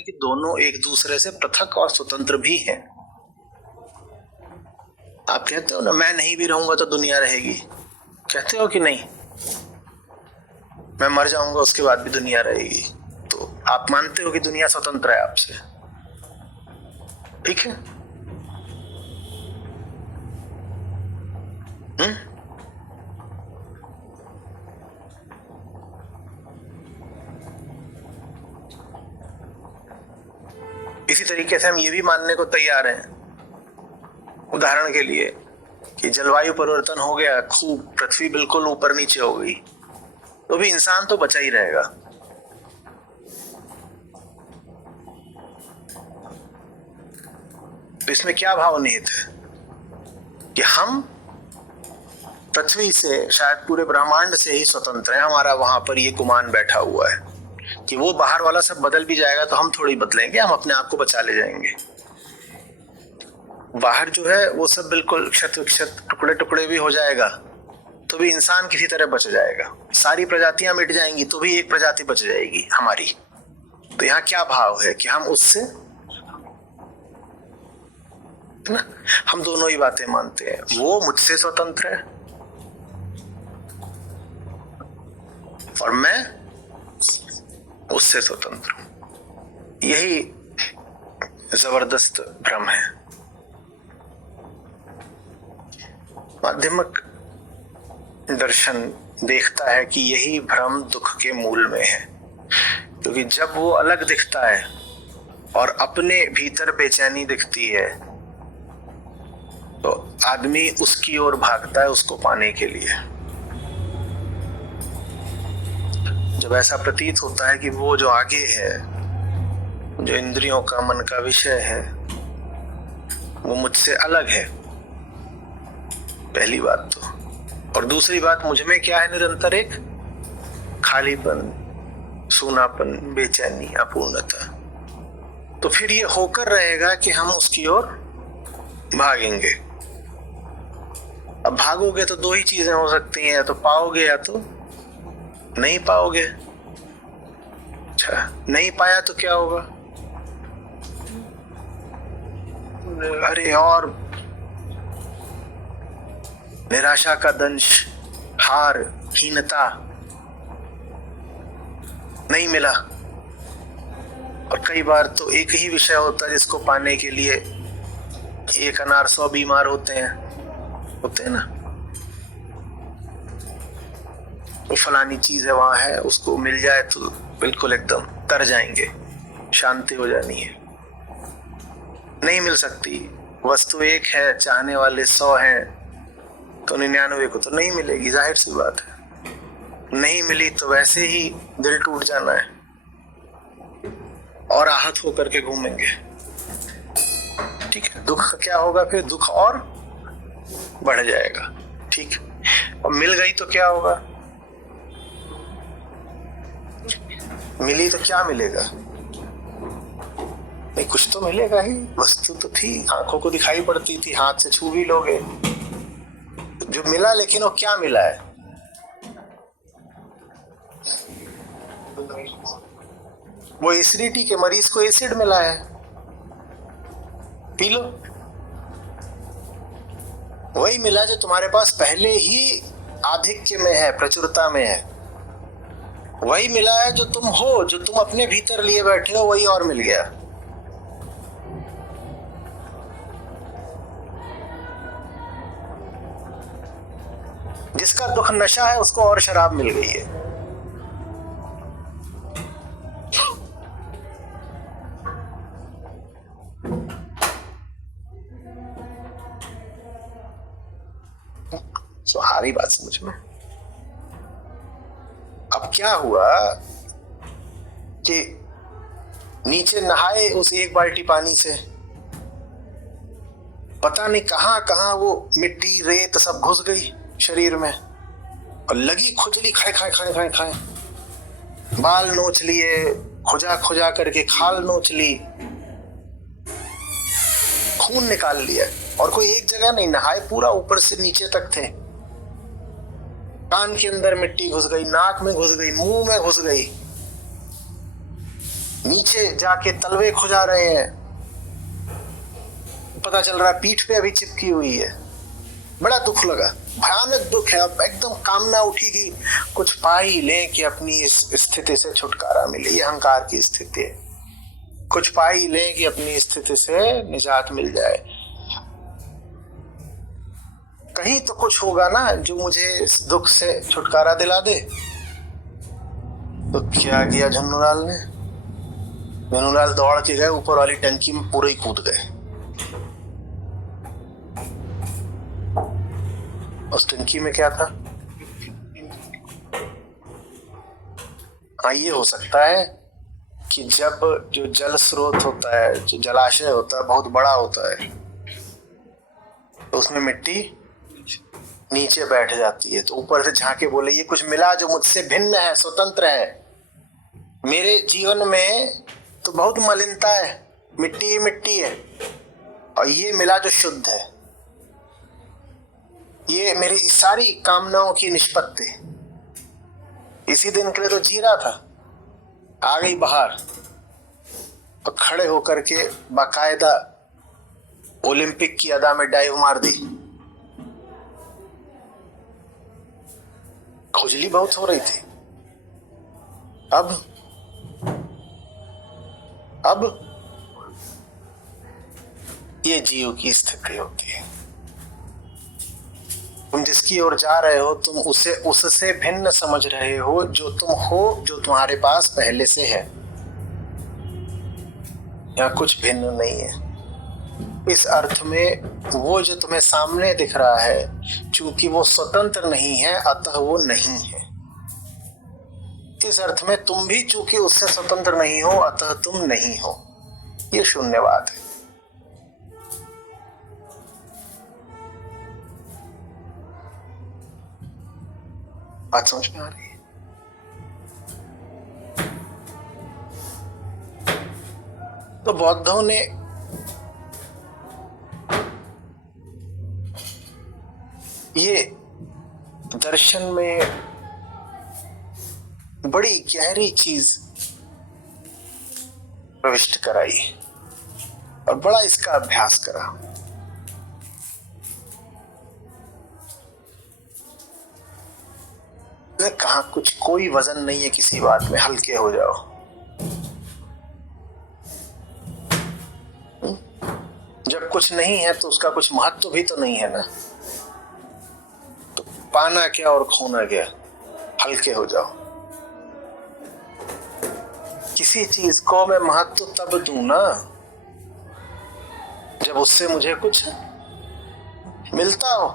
कि दोनों एक दूसरे से पृथक और स्वतंत्र भी हैं। आप कहते हो ना, मैं नहीं भी रहूंगा तो दुनिया रहेगी, कहते हो कि नहीं? मैं मर जाऊंगा उसके बाद भी दुनिया रहेगी, तो आप मानते हो कि दुनिया स्वतंत्र है आपसे, ठीक है? इसी तरीके से हम ये भी मानने को तैयार हैं, उदाहरण के लिए, कि जलवायु परिवर्तन हो गया, खूब पृथ्वी बिल्कुल ऊपर नीचे हो गई, तो भी इंसान तो बचा ही रहेगा। तो इसमें क्या भाव निहित है कि हम पृथ्वी से, शायद पूरे ब्रह्मांड से ही स्वतंत्र है। हमारा वहां पर ये गुमान बैठा हुआ है कि वो बाहर वाला सब बदल भी जाएगा तो हम थोड़ी बदलेंगे, हम अपने आप को बचा ले जाएंगे। बाहर जो है वो सब बिल्कुल क्षत विक्षत, टुकड़े टुकड़े भी हो जाएगा तो भी इंसान किसी तरह बच जाएगा। सारी प्रजातियां मिट जाएंगी तो भी एक प्रजाति बच जाएगी हमारी। तो यहाँ क्या भाव है कि हम उससे ना, हम दोनों ही बातें मानते हैं। वो मुझसे स्वतंत्र है और मैं उससे स्वतंत्र हूं। यही जबरदस्त भ्रम है। माध्यमिक दर्शन देखता है कि यही भ्रम दुख के मूल में है, क्योंकि जब वो अलग दिखता है और अपने भीतर बेचैनी दिखती है तो आदमी उसकी ओर भागता है उसको पाने के लिए। जब ऐसा प्रतीत होता है कि वो जो आगे है, जो इंद्रियों का, मन का विषय है, वो मुझसे अलग है, पहली बात तो। और दूसरी बात, मुझ में क्या है? निरंतर एक खालीपन, सूनापन, बेचैनी, अपूर्णता। तो फिर ये होकर रहेगा कि हम उसकी ओर भागेंगे। अब भागोगे तो दो ही चीजें हो सकती हैं, या तो पाओगे या तो नहीं पाओगे। अच्छा, नहीं पाया तो क्या होगा? अरे, और निराशा का दंश, हार, हीनता, नहीं मिला। और कई बार तो एक ही विषय होता है जिसको पाने के लिए एक अनार 100 बीमार होते हैं ना। वो फलानी चीज है, वहां है, उसको मिल जाए तो बिल्कुल एकदम तर जाएंगे, शांति हो जानी है। नहीं मिल सकती, वस्तु एक है, चाहने वाले 100 हैं, तो 99 को तो नहीं मिलेगी, जाहिर सी बात है। नहीं मिली तो वैसे ही दिल टूट जाना है और आहत होकर के घूमेंगे, ठीक है? दुख क्या होगा फिर? दुख और बढ़ जाएगा, ठीक है? और मिल गई तो क्या होगा? मिली तो क्या मिलेगा? नहीं, कुछ तो मिलेगा ही। वस्तु तो थी, आंखों को दिखाई पड़ती थी, हाथ से छू भी लोगे। जो मिला, लेकिन वो क्या मिला है? वो एसिडिटी के मरीज को एसिड मिला है, पी लो। वही मिला जो तुम्हारे पास पहले ही आधिक्य में है, प्रचुरता में है। वही मिला है जो तुम हो, जो तुम अपने भीतर लिए बैठे हो, वही और मिल गया। जिसका दुख नशा है उसको और शराब मिल गई है। सारी बात समझ में। अब क्या हुआ कि नीचे नहाए उस एक बाल्टी पानी से, पता नहीं कहां कहां वो मिट्टी, रेत सब घुस गई शरीर में, और लगी खुजली, खाए खाए खाए खाए खाए, बाल नोच लिए, खुजा खुजा करके खाल नोच ली, खून निकाल लिया। और कोई एक जगह नहीं नहाए, पूरा ऊपर से नीचे तक थे। कान के अंदर मिट्टी घुस गई, नाक में घुस गई, मुंह में घुस गई। नीचे जाके तलवे खुजा रहे हैं, पता चल रहा है पीठ पे अभी चिपकी हुई है। बड़ा दुख लगा, भयानक दुख है। अब एकदम कामना उठी कि कुछ पा ही ले कि अपनी इस स्थिति से छुटकारा मिले। ये अहंकार की स्थिति है, कुछ पा ही ले कि अपनी स्थिति से निजात मिल जाए। कहीं तो कुछ होगा ना जो मुझे इस दुख से छुटकारा दिला दे। तो क्या किया झन्नूलाल ने? झन्नूलाल दौड़ के गए ऊपर वाली टंकी में, पूरे ही कूद गए। उस टंकी में क्या था? हाँ, ये हो सकता है कि जब जो जल स्रोत होता है, जो जलाशय होता है, बहुत बड़ा होता है, तो उसमें मिट्टी नीचे बैठ जाती है, तो ऊपर से झांके बोले ये कुछ मिला जो मुझसे भिन्न है, स्वतंत्र है। मेरे जीवन में तो बहुत मलिनता है, मिट्टी ही मिट्टी है, और ये मिला जो शुद्ध है। ये मेरी सारी कामनाओं की निष्पत्ति। इसी दिन के लिए तो जी रहा था, आ गई बाहर और खड़े होकर के बाकायदा ओलंपिक की अदा में डाइव मार दी। खुजली बहुत हो रही थी। अब ये जीव की स्थिति होती है। तुम जिसकी ओर जा रहे हो, तुम उसे उससे भिन्न समझ रहे हो। जो तुम हो, जो तुम्हारे पास पहले से है, यहाँ कुछ भिन्न नहीं है। इस अर्थ में वो जो तुम्हें सामने दिख रहा है, चूंकि वो स्वतंत्र नहीं है, अतः वो नहीं है। इस अर्थ में तुम भी चूंकि उससे स्वतंत्र नहीं हो, अतः तुम नहीं हो। ये शून्यवाद है। बात समझ में आ रही है? तो बौद्धों ने ये दर्शन में बड़ी गहरी चीज प्रविष्ट कराई और बड़ा इसका अभ्यास करा। कहा कुछ कोई वजन नहीं है किसी बात में, हल्के हो जाओ। जब कुछ नहीं है तो उसका कुछ महत्व भी तो नहीं है ना। तो पाना क्या और खोना क्या, हल्के हो जाओ। किसी चीज को मैं महत्व तब दूं ना जब उससे मुझे कुछ मिलता हो।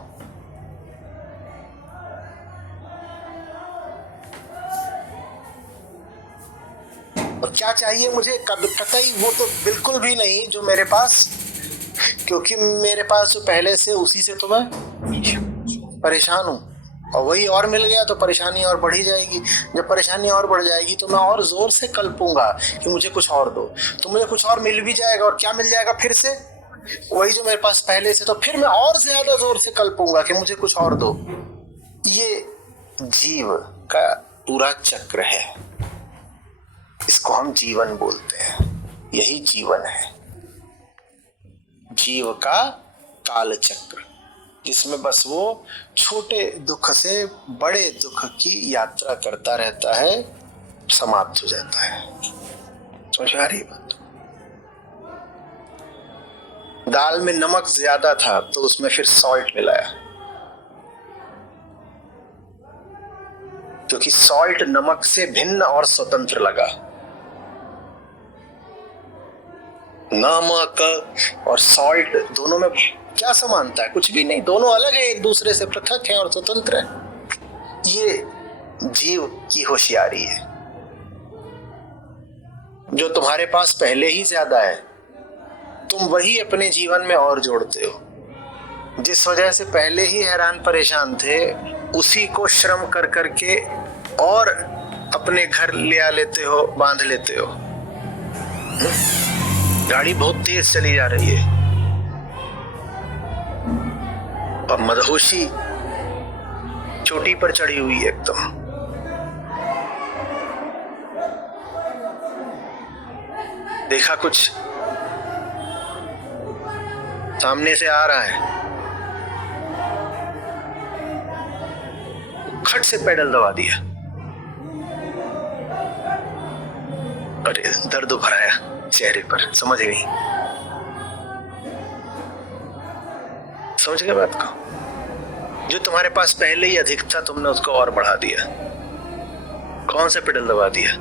और क्या चाहिए मुझे? कतई वो तो बिल्कुल भी नहीं जो मेरे पास, क्योंकि मेरे पास जो पहले से, उसी से तो मैं परेशान हूं, और वही और मिल गया तो परेशानी और बढ़ी जाएगी। जब परेशानी और बढ़ जाएगी तो मैं और जोर से कल्पूंगा कि मुझे कुछ और दो। तो मुझे कुछ और मिल भी जाएगा, और क्या मिल जाएगा फिर से? वही जो मेरे पास पहले से। तो फिर मैं और ज्यादा जोर से कल्पूंगा कि मुझे कुछ और दो। ये जीव का पूरा चक्र है। इसको हम जीवन बोलते हैं। यही जीवन है, जीव का काल चक्र, जिसमें बस वो छोटे दुख से बड़े दुख की यात्रा करता रहता है, समाप्त हो जाता है। समझ आ रही बात? दाल में नमक ज्यादा था तो उसमें फिर सॉल्ट मिलाया, क्योंकि सॉल्ट नमक से भिन्न और स्वतंत्र लगा। नमक और सॉल्ट दोनों में क्या समानता है? कुछ भी नहीं। दोनों अलग है, एक दूसरे से पृथक है और स्वतंत्र है। ये जीव की होशियारी है। जो तुम्हारे पास पहले ही ज्यादा है, तुम वही अपने जीवन में और जोड़ते हो। जिस वजह से पहले ही हैरान परेशान थे, उसी को श्रम कर करके और अपने घर ले आ लेते हो, बांध लेते हो। गाड़ी बहुत तेज चली जा रही है और मदहोशी चोटी पर चढ़ी हुई है एकदम। देखा कुछ सामने से आ रहा है, खट से पेडल दबा दिया। अरे दर्द उभर आया चेहरे पर, समझ गई? समझ गए बात को? जो तुम्हारे पास पहले ही अधिक था तुमने उसको और बढ़ा दिया। कौन सा पेडल दबा दिया?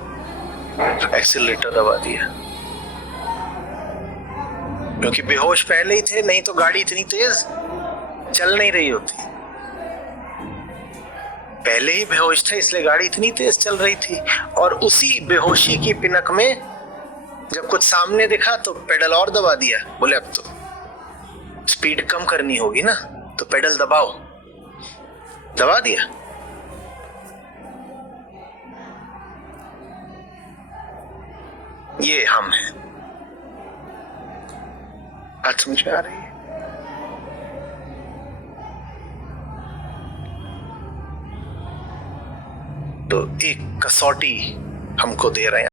एक्सीलरेटर दबा दिया। क्योंकि बेहोश पहले ही थे, नहीं तो गाड़ी इतनी तेज चल नहीं रही होती। पहले ही बेहोश थे इसलिए गाड़ी इतनी तेज चल रही थी। और उसी बेहोशी की पिनक में जब कुछ सामने दिखा तो पेडल और दबा दिया। बोले अब तो स्पीड कम करनी होगी ना, तो पेडल दबाओ, दबा दिया। ये हम हैं। बात समझ में आ रही है? तो एक कसौटी हमको दे रहे हैं।